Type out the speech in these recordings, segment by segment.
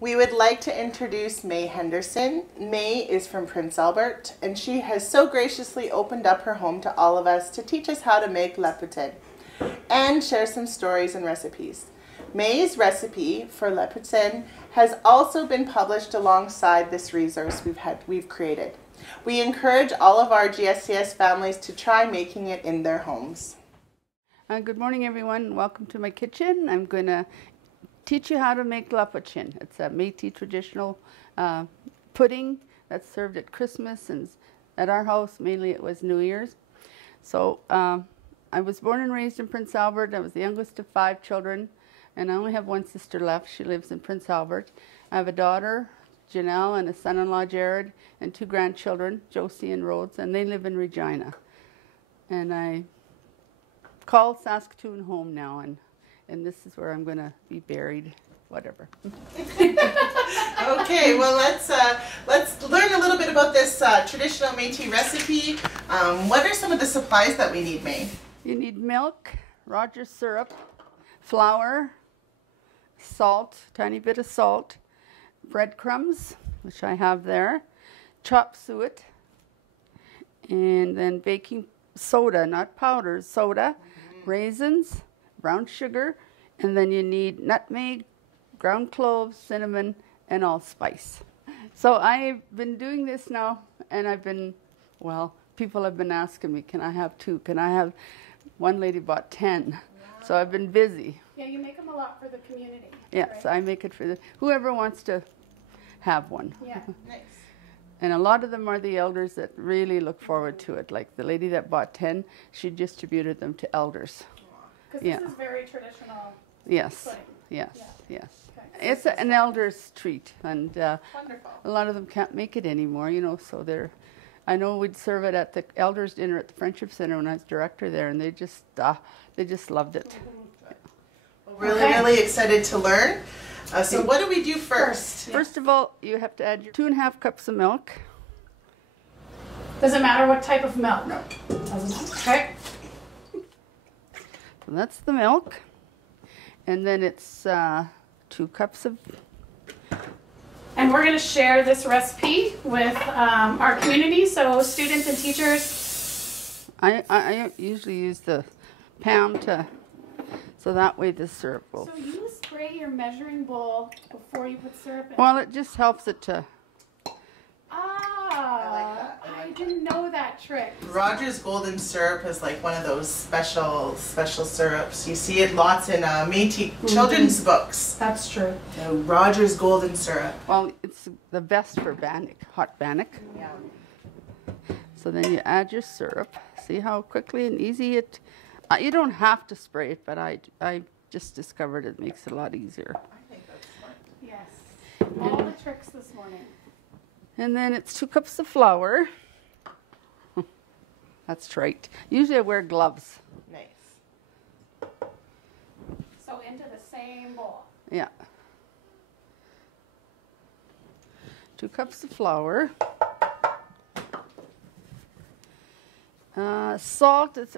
We would like to introduce May Henderson. May is from Prince Albert, and she has so graciously opened up her home to all of us to teach us how to make La Putsin and share some stories and recipes. May's recipe for La Putsin has also been published alongside this resource we've created. We encourage all of our GSCS families to try making it in their homes. Good morning, everyone. Welcome to my kitchen. I'm going to teach you how to make La Putsin. It's a Métis traditional pudding that's served at Christmas, and at our house mainly it was New Year's. So I was born and raised in Prince Albert. I was the youngest of 5 children, and I only have one sister left. She lives in Prince Albert. I have a daughter, Janelle, and a son-in-law, Jared, and 2 grandchildren, Josie and Rhodes, and they live in Regina. And I call Saskatoon home now, and this is where I'm going to be buried, whatever. Okay, well let's learn a little bit about this traditional Métis recipe. What are some of the supplies that we need, May? You need milk, Rogers syrup, flour, salt, tiny bit of salt, breadcrumbs, which I have there, chopped suet, and then baking soda, not powder, soda, raisins, brown sugar, and then you need nutmeg, ground cloves, cinnamon, and allspice. So I've been doing this now, and people have been asking me, can I have 2? Can I have, one lady bought 10. Wow. So I've been busy. Yeah, you make them a lot for the community. Yes, right? I make it for whoever wants to have one. Yeah, nice. And a lot of them are the elders that really look forward to it. Like the lady that bought 10, she distributed them to elders. Because this is very traditional. Yes, pudding. yes, Yeah. yes. Okay. It's an elder's treat, and Wonderful. a lot of them can't make it anymore, you know, so I know we'd serve it at the elders' dinner at the Friendship Center when I was director there, and they just loved it. Well, really excited to learn. So what do we do first? First of all, you have to add your 2.5 cups of milk. Does it matter what type of milk? No. Doesn't matter. Okay. So that's the milk. And then it's 2 cups of... And we're going to share this recipe with our community, so students and teachers. I usually use the pound so that way the syrup will... So you spray your measuring bowl before you put syrup in? Well, it just helps it to... I didn't know that trick. Rogers Golden Syrup is like one of those special syrups. You see it lots in Métis children's books. That's true. Rogers Golden Syrup. Well, it's the best for bannock, hot bannock. Yeah. So then you add your syrup. See how quickly and easy it... you don't have to spray it, but I just discovered it makes it a lot easier. I think that's smart. Yes. All the tricks this morning. And then it's 2 cups of flour. That's right. Usually I wear gloves. Nice. So into the same bowl. Yeah. 2 cups of flour. Salt. It's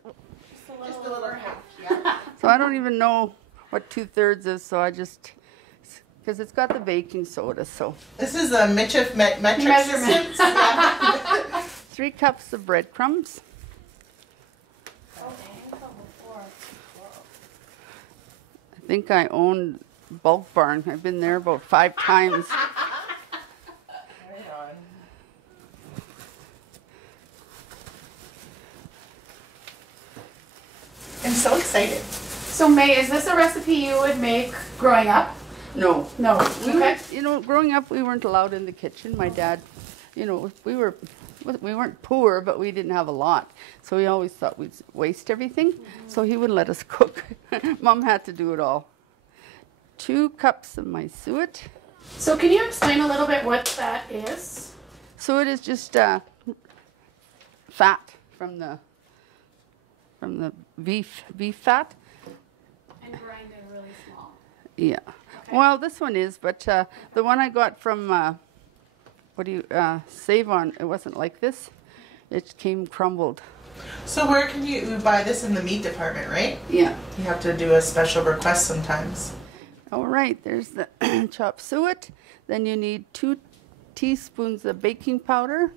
Just a little half. Yeah. so I don't even know what 2/3 is. So I just because it's got the baking soda. So This is a metric Measurement. system. Yeah. 3 cups of breadcrumbs. I think I own Bulk Barn. I've been there about 5 times. Right on. I'm so excited. So May, is this a recipe you would make growing up? No. No. Okay. Growing up, we weren't allowed in the kitchen. My dad, we weren't poor, but we didn't have a lot. So he always thought we'd waste everything. So he wouldn't let us cook. Mom had to do it all. 2 cups of my suet. So can you explain a little bit what that is? Suet is just fat from the beef fat. And grind it really small. Yeah. Okay. Well, this one is, but the one I got from Save On, it wasn't like this. It came crumbled. So where can you buy this in the meat department, right? Yeah. You have to do a special request sometimes. All right, there's the chop suet. Then you need 2 teaspoons of baking powder.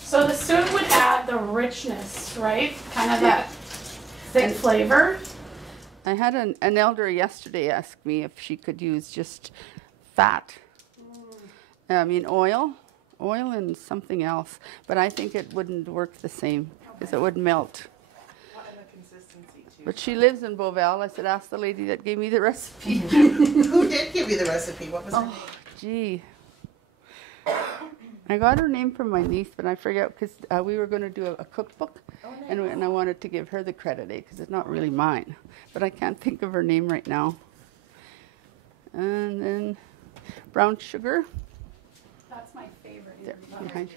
So the suet would add the richness, right? Kind of that thick flavor. I had an elder yesterday ask me if she could use just fat. I mean oil and something else. But I think it wouldn't work the same because it would melt. What are the consistency too? But she lives in Beauval. I said, ask the lady that gave me the recipe. Who did give you the recipe? What was her name? Gee. I got her name from my niece, but I forget because we were going to do a cookbook, and I wanted to give her the credit, because it's not really mine. But I can't think of her name right now. And then brown sugar. That's my favorite. There, behind.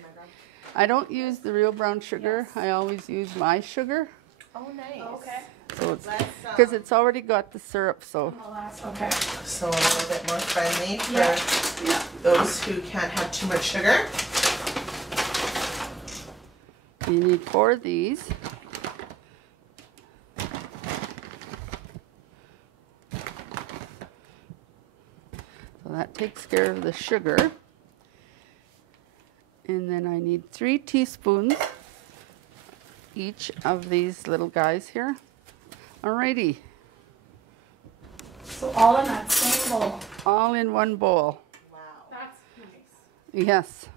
I don't use the real brown sugar. Yes. I always use my sugar. Oh, nice. Okay. So it's because it's already got the syrup. So Okay. So a little bit more friendly for those who can't have too much sugar. you need 4 of these. So that takes care of the sugar. And then I need 3 teaspoons each of these little guys here. Alrighty, So all in that same bowl. all in one bowl. Wow. That's nice. Yes.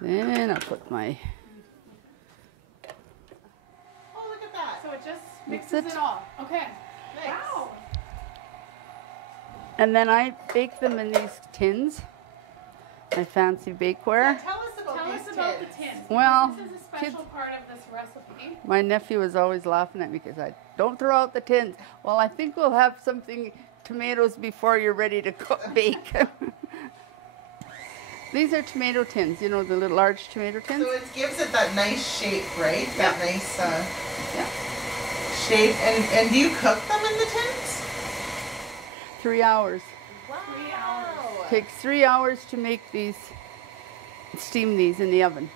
Then I'll put my, Oh, look at that. So it just Mix mixes it. it all. Okay. Nice. Wow. and then I bake them in these tins, my fancy bakeware. Tell us about Tell these us about the tins. tin. Well, This is a special part of this recipe. My nephew was always laughing at me because I don't throw out the tins. Well, I think we'll have something, tomatoes, before you're ready to bake. These are tomato tins, you know, the little large tomato tins. So it gives it that nice shape, right? That nice Yeah. shape. And do you cook them in the tins? 3 hours. Wow. 3 hours. Takes 3 hours to make these, steam these in the oven.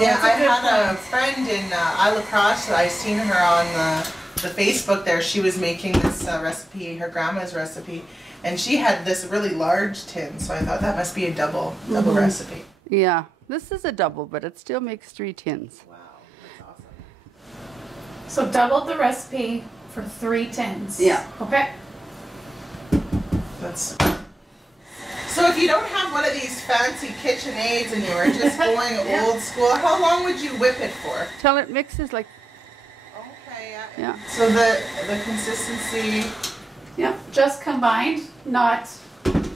Yeah, that's I a good had a point. friend in Isle of Cross. I seen her on the Facebook there. She was making this recipe, her grandma's recipe, and she had this really large tin. So I thought that must be a double recipe. Yeah, this is a double, but it still makes 3 tins. Wow, that's awesome. So doubled the recipe for 3 tins. Yeah. Okay. That's. So if you don't have one of these fancy KitchenAids and you were just going old school, how long would you whip it for? Till it mixes like, Okay, yeah. So the consistency. Yeah. Just combined, not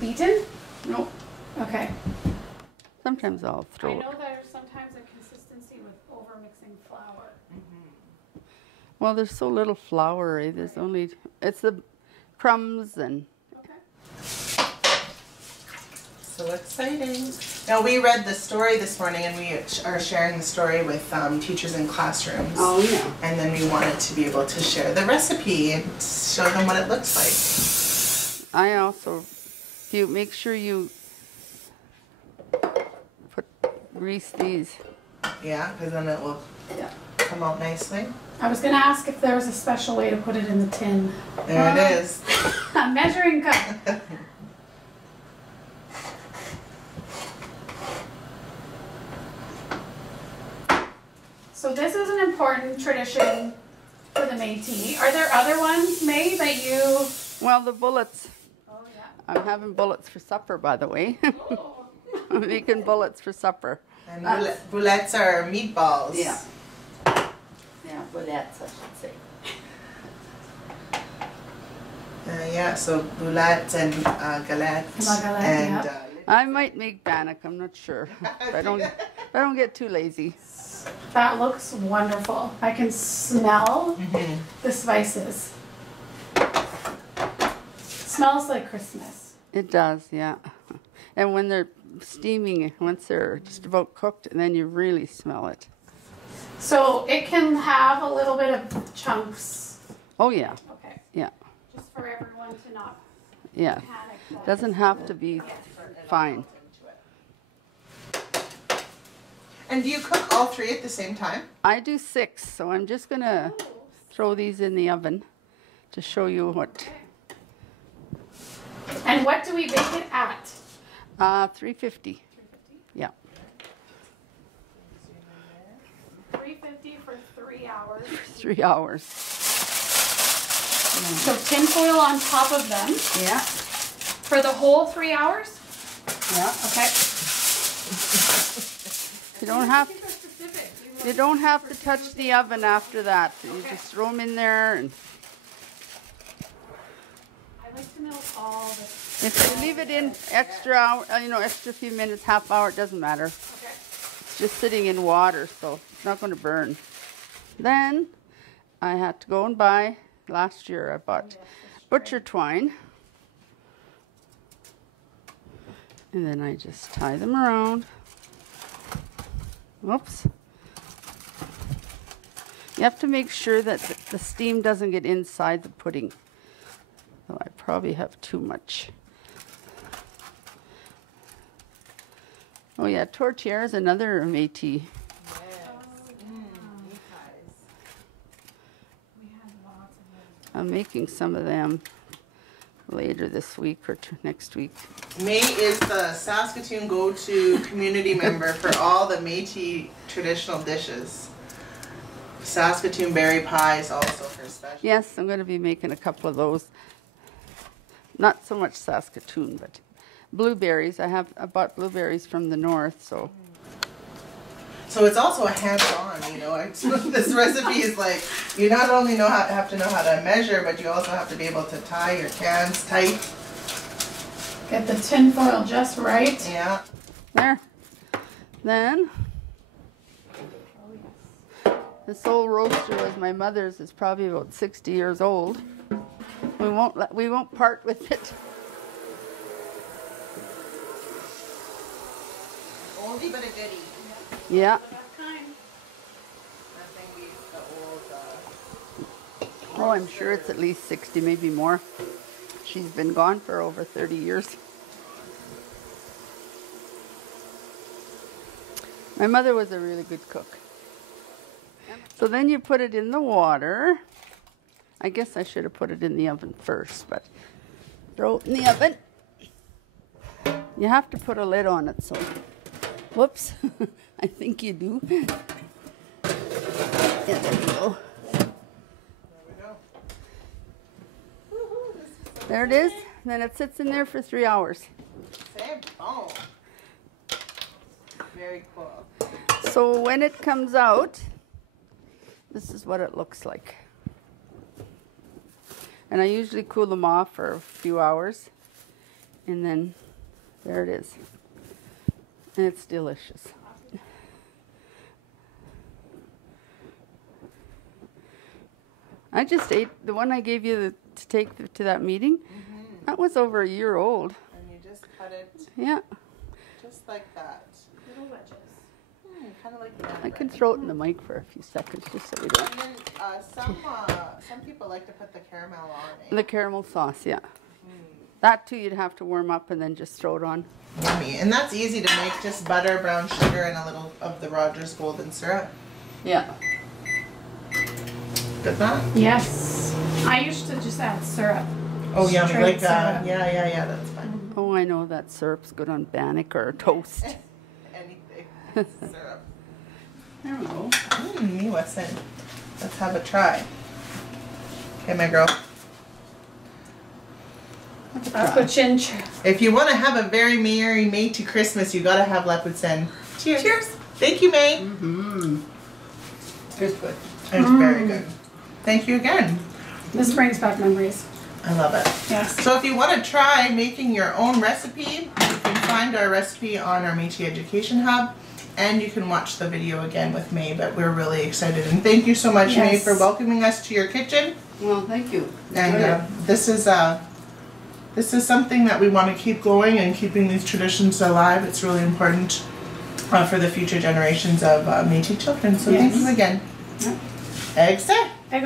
beaten. No, Okay. sometimes I'll I throw it. know there's sometimes a consistency with overmixing flour. Well, there's so little flour. There's only, it's the crumbs and, Okay. So exciting. Now, we read the story this morning and we are sharing the story with teachers in classrooms. oh yeah. And then we wanted to be able to share the recipe and show them what it looks I also, you make sure you grease these. like. Yeah, because then it will Yeah. come out nicely. I was gonna ask if there was a special way to put it in the tin. There it is. A measuring cup. So this is an important tradition for the Métis. Are there other ones, May, that you? Well, the bullets. Oh yeah. I'm having bullets for supper, by the way. Oh. I'm making bullets for supper. And boulettes are meatballs. Yeah. Yeah, bullets, I should say. Yeah, so boulettes and galettes. La galette, and, yeah. I might make bannock, I'm not sure. If I don't get too lazy. That looks wonderful. I can smell Mhm. the spices. Smells like Christmas. It does, yeah. And when they're steaming, once they're just about cooked, and then you really smell it. So it can have a little bit of chunks. Oh yeah, Okay. yeah. Just for everyone everyone to not Yeah, panic. That doesn't have to be fine. And do you cook all three at the same time? I do 6, so I'm just gonna throw these in the oven to show you what. And what do we bake it at? 350. Yeah. 350 for 3 hours. 3 hours. So tin foil on top of them Yeah. for the whole 3 hours? Yeah. Okay. You don't have Keep it specific. you don't have to touch the oven after that. You Okay. just throw them in there, and I like to know all this. if you leave it in extra hour, extra few minutes, half hour, it doesn't matter. Okay. It's just sitting in water, so it's not going to burn. Then I had to go and buy. Last year I bought butcher twine, and then I just tie them around. Whoops. You have to make sure that the steam doesn't get inside the pudding. So I probably have too much. Oh yeah, tortilla is another Métis. I'm making some of them later this week or next week. May is the Saskatoon go-to community member for all the Métis traditional dishes. Saskatoon berry pies also for special. Yes, I'm going to be making a couple of those. Not so much Saskatoon, but blueberries. I bought blueberries from the north, so. So it's also a hands-on, this recipe is like, you not only have to know how to measure, but you also have to be able to tie your cans tight. Get the tin foil just right. Yeah. There. Then, this old roaster was my mother's. It's probably about 60 years old. We won't part with it. Oldie but a goodie. Yeah. Oh, I'm sure it's at least 60, maybe more. She's been gone for over 30 years. My mother was a really good cook. So then you put it in the water. I guess I should have put it in the oven first, but throw it in the oven. You have to put a lid on it, so whoops. I think you do. Yeah, there you go. There it is. Then it sits in there for 3 hours. Very cool. So when it comes out, this is what it looks like. And I usually cool them off for a few hours. And then there it is. And it's delicious. I just ate the one I gave you to take to that meeting. Mm-hmm. That was over a year old. And you just cut it. Yeah. Just like that. Little wedges. Kind of like that. I can throw it in the mic for a few seconds just so we don't. And then some people like to put the caramel on. The caramel sauce, yeah. That too, you'd have to warm up and then just throw it on. Yummy. And that's easy to make. Just butter, brown sugar, and a little of the Rogers Golden syrup. Yeah. Good that? Yes. I used to just add syrup. Oh, yummy. Straight Like syrup. yeah, that's fine. Oh, I know that syrup's good on bannock or toast. Anything. Syrup. There we go. Me, Wesson. Let's have a try. Okay, my girl. La Putsin. If you want to have a very merry Métis Christmas, you gotta have La Putsin. Cheers. Cheers. Thank you, May. Mm-hmm. It's good. It's very good. Thank you again. This brings back memories. I love it. Yes. So if you want to try making your own recipe, you can find our recipe on our Métis Education Hub, and you can watch the video again with May, but we're really excited. And thank you so much, May, Yes. for welcoming us to your kitchen. Well, thank you. And this is something that we want to keep going and keeping these traditions alive. It's really important for the future generations of Métis children. So Yes. thank you again. Yeah. Eggs. Egg